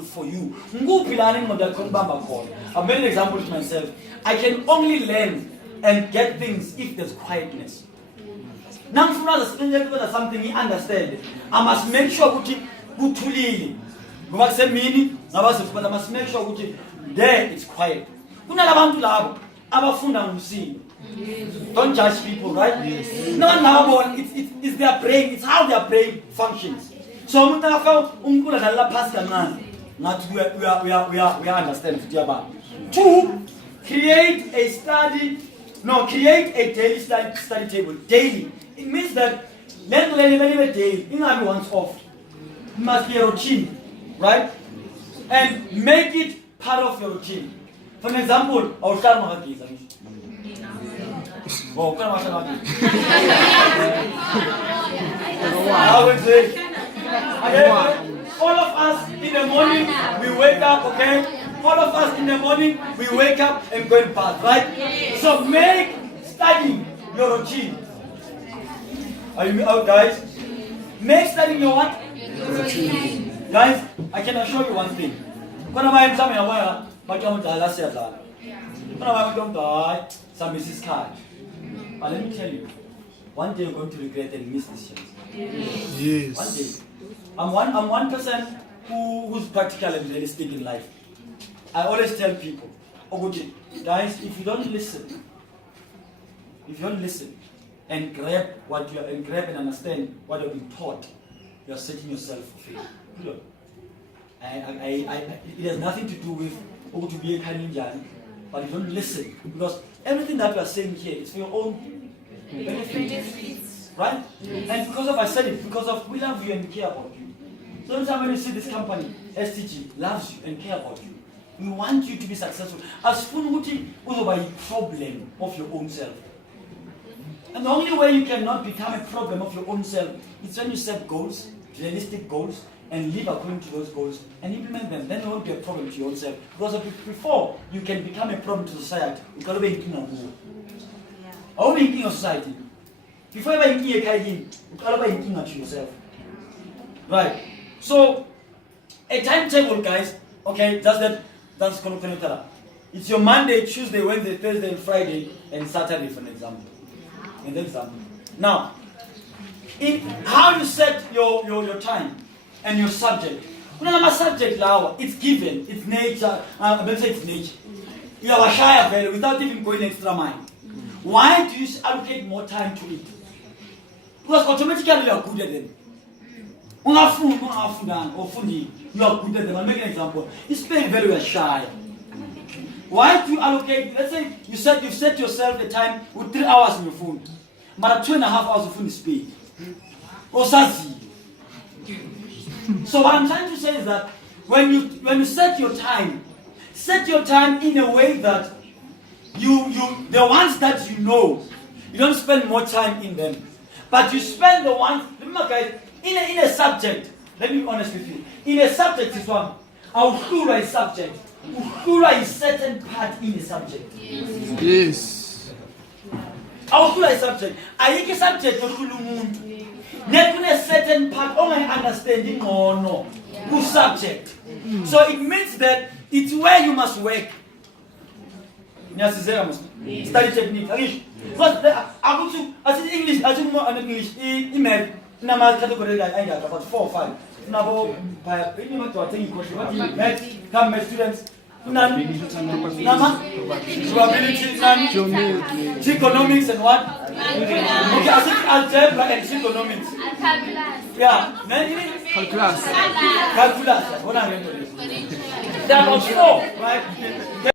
for you. I'll make an example to myself. I can only learn and get things if there's quietness. Now, if something you understand, I must make sure that you I must make sure that there it's quiet. Don't judge people, right? Yes. No, it's their brain, it's how their brain functions. So we understand. Two, create a daily study table. Daily. It means that let daily. In once off. It must be a routine, right? And make it part of your routine. For example, I'll start my oh, come on, I would say, all of us in the morning we wake up, okay? All of us in the morning we wake up and go in bath, right? Yes. So make studying your routine. Are you out, guys? Make studying your what? Routine. Guys, I can assure you one thing. When I'm coming away, but don't die last year. When I'm die, some is his card. But let me tell you, one day you're going to regret and miss this chance. Yes. One day. I'm one person who's practical and realistic in life. I always tell people, guys, if you don't listen and grab and understand what you're being taught, you're setting yourself for failure. Look, it has nothing to do with to be a Kalinjani, but you don't listen because everything that we are saying here is for your own benefit, right? And because of I said it, because of we love you and care about you. So every time when you see this company, STG loves you and care about you. We want you to be successful. As Funuti was a problem of your own self. And the only way you cannot become a problem of your own self is when you set goals, realistic goals, and live according to those goals and implement them. Then you won't be a problem to yourself. Because before you can become a problem to society, you got to be in your society. Before you be in to yourself. Right. So a timetable, guys, okay, that's connected. It's your Monday, Tuesday, Wednesday, Thursday, and Friday, and Saturday, for example. Now, in how you set your time and your subject. Subject, it's given, it's nature. Let's say it's nature. You have a shy value without even going extra mile. Why do you allocate more time to it? Because automatically you are good at them. You are good at them. I'll make an example. You spend very shy. Why do you allocate? Let's say you've set yourself a time with 3 hours on your phone, but 2.5 hours of phone is paid. So what I'm trying to say is that when you set your time in a way that the ones that you know, you don't spend more time in them, but you spend the ones. Remember, guys, in a subject. Let me be honest with you. In a subject is one. Our Hura is subject. Hura is certain part in the subject. Yes. Our Hura is subject. I think a subject of Hulu. Not a certain part of my understanding or no. Who's subject. So it means that it's where you must work. Study technique. Because I think English, I think more English, email, category about 4 or 5. Now, come students. Economics and what? Okay, I think algebra and economics. Yeah. Calculus. There are about 4, right?